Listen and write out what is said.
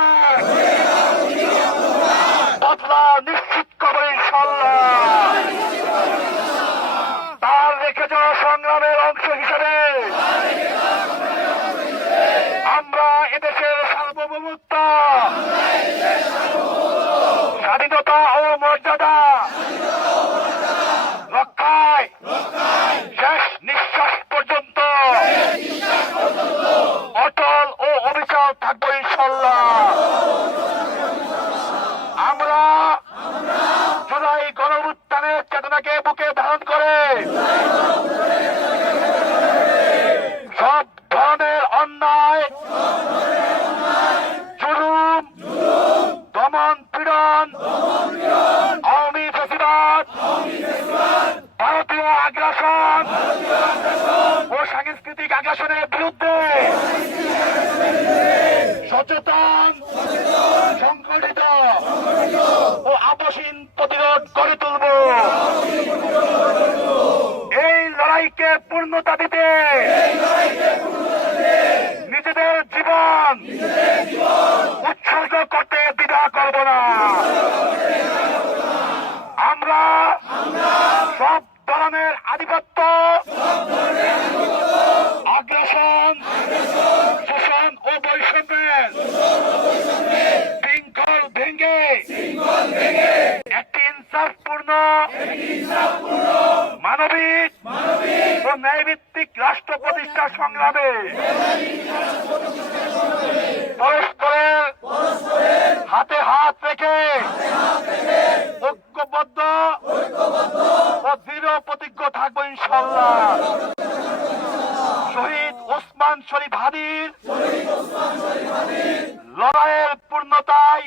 অপরাধ বদলা নিশ্চিত করবে ইনশাআল্লাহ। তার রেখে যাওয়া সংগ্রামের অংশ হিসেবে আমরা এদেশের সার্বভৌমত্ব, স্বাধীনতা ও মর্যাদা রক্ষায় শেষ নিঃশ্বাস পর্যন্ত অটল ও অবিচল থাকবো ইনশাআল্লাহ। আমরা জুলাই গণঅভ্যুত্থানের চেতনাকে বুকে ধারণ করে সব ধরনের অন্যায়, জুলুম, দমন পীড়ন, আওয়ামী ফ্যাসিবাদ, ভারতীয় আগ্রাসন ও সাংস্কৃতিক আগ্রাসনের বিরুদ্ধে সচেতন, সংগঠিত ও আপসীন প্রতিরোধ গড়ে তুলব। এই লড়াইকে পূর্ণতা দিতে নিজেদের জীবন উৎসর্গ করতে দ্বিধা করব না। আমরা সব ধরনের আধিপত্য, আগ্রাসন, শোষণ ও বৈষম্যের শৃঙ্খল ভেঙে একটি ইনসাফপূর্ণ, মানবিক ও ন্যায়ভিত্তিক রাষ্ট্র প্রতিষ্ঠার সংগ্রামে পরস্পরের হাতে হাত রেখে ঐক্যবদ্ধ ও দৃঢ় প্রতিজ্ঞ থাকবো ইনশাআল্লাহ। শহীদ ওসমান শরীফ হাদির লড়াইয়ের পূর্ণতায়